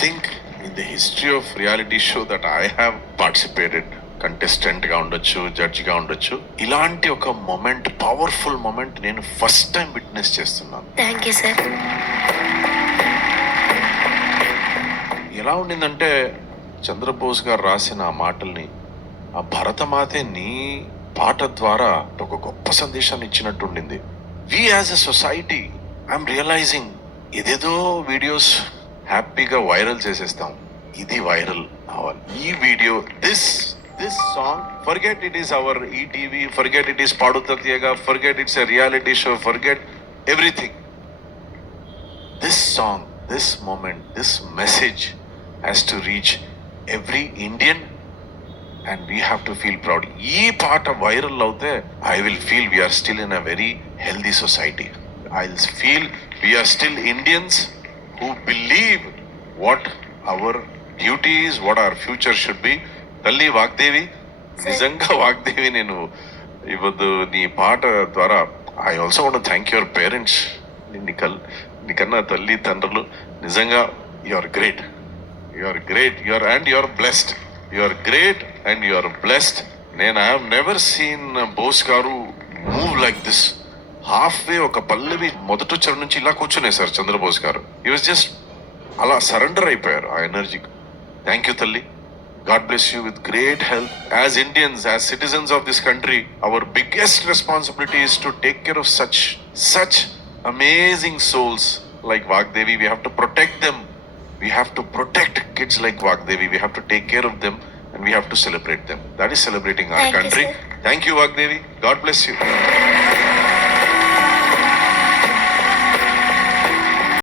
Think in the history of reality show that I have participated, contestant గా ఉండొచ్చు, judge గా ఉండొచ్చు, ఇలాంటి ఒక మొమెంట్, పవర్ఫుల్ మొమెంట్ నేను ఫస్ట్ టైం విట్నెస్ చేస్తున్నాను. Thank you sir. ఎలా ఉండిందంటే చంద్రబోస్ గారు రాసిన ఆ మాటల్ని, ఆ భరతమాతే నీ పాట ద్వారా ఒక గొప్ప సందేశాన్ని ఇచ్చినట్టు ఉండింది. We as a society I'm realising ఏదేదో వీడియోస్ హ్యాపీగా వైరల్ చేసేస్తాం, ఇది వైరల్ అవ్వాలి. ఈ video, this song, forget it is our ETV, forget it is Paduta Theeyaga, forget it's a reality show, forget everything. This song, this moment, this message has to reach every Indian and we have to feel proud. Ee paata viral avute I will feel we are still in a very healthy society. I'll feel we are still Indians who believe what our duty is, what our future should be. Talli Vagdevi, nijanga Vagdevi, nenu ivadu nee paata dwara I also want to thank your parents. Nikanna talli tandralu nijanga you are great. You are great. You are blessed. You are great and you are blessed. I have never seen Bose garu move like this. Halfway oka pallavi modatu charan nunchi ila కూర్చునే sir Chandrabose గారు. He was just అలా surrender అయిపోయారు ఆ energy. Thank you తల్లి. God bless you with great health. As Indians, as citizens of this country, our biggest responsibility is to take care of such amazing souls like Vagdevi. We have to protect them. We have to protect kids like Vagdevi. We have to take care of them and we have to celebrate them. That is celebrating our country. Thank you, Vagdevi. God bless you.